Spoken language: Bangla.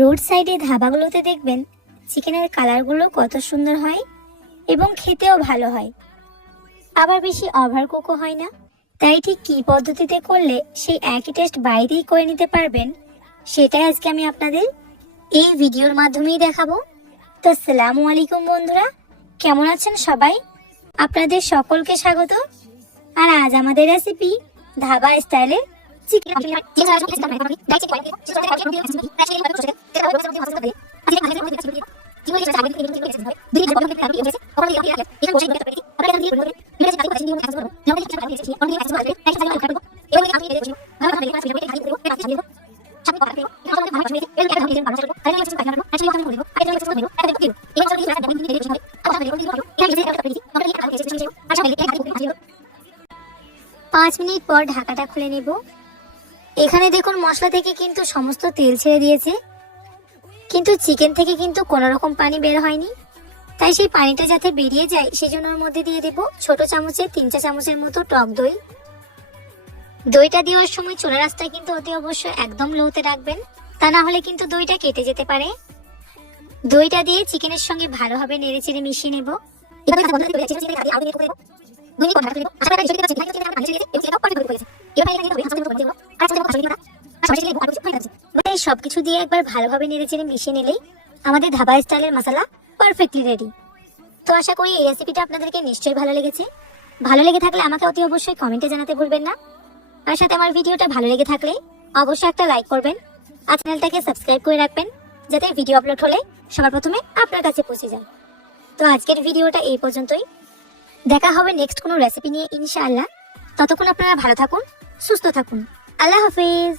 রোড সাইডে ধাবাগুলোতে দেখবেন চিকেনের কালারগুলো কত সুন্দর হয় এবং খেতেও ভালো হয়, আবার বেশি ওভার কুকও হয় না। তাই ঠিক কী পদ্ধতিতে করলে সেই একই টেস্ট বাড়িতেই করে নিতে পারবেন সেটাই আজকে আমি আপনাদের এই ভিডিওর মাধ্যমেই দেখাবো। তো আসসালামু আলাইকুম বন্ধুরা, কেমন আছেন সবাই? আপনাদের সকলকে স্বাগত। আর আজ আমাদের রেসিপি ধাবা স্টাইলের চিকেন। পাঁচ মিনিট পর ঢাকাটা খুলে নেব। এখানে দেখুন মশলা থেকে কিন্তু সমস্ত তেল ছেড়ে দিয়েছে, কিন্তু চিকেন থেকে কিন্তু কোনো রকম পানি বের হয়নি। তাই সেই পানিটা যাতে বেরিয়ে যায় সেজন্য ওর মধ্যে দিয়ে দেব ছোট চামচে 3 চামচের মতো টক দই। দইটা দেওয়ার সময় চুলার আঁচটা কিন্তু অতি অবশ্যই একদম লোতে রাখবেন, তা না হলে কিন্তু দইটা কেটে যেতে পারে। দইটা দিয়ে চিকেনের সঙ্গে ভালোভাবে নেড়েচেড়ে মিশিয়ে নেব। সবকিছু দিয়ে একবার ভালোভাবে নেড়েচেড়ে মিশিয়ে নিলেই আমাদের ধাবা স্টাইলের মশলা পারফেক্টলি রেডি। তো আশা করি এই রেসিপিটা আপনাদেরকে নিশ্চয়ই ভালো লেগেছে। ভালো লেগে থাকলে আমাকে অতি অবশ্যই কমেন্টে জানাতে ভুলবেন না। আর সাথে আমার ভিডিওটা ভালো লেগে থাকলে অবশ্যই একটা লাইক করবেন আর চ্যানেলটাকে সাবস্ক্রাইব করে রাখবেন, যাতে ভিডিও আপলোড হলে সবার প্রথমে আপনার কাছে পৌঁছে যায়। তো আজকের ভিডিওটা এই পর্যন্তই। দেখা হবে নেক্সট কোনো রেসিপি নিয়ে ইনশাআল্লাহ। ততক্ষণ আপনারা ভালো থাকুন, সুস্থ থাকুন। আল্লাহ হাফেজ।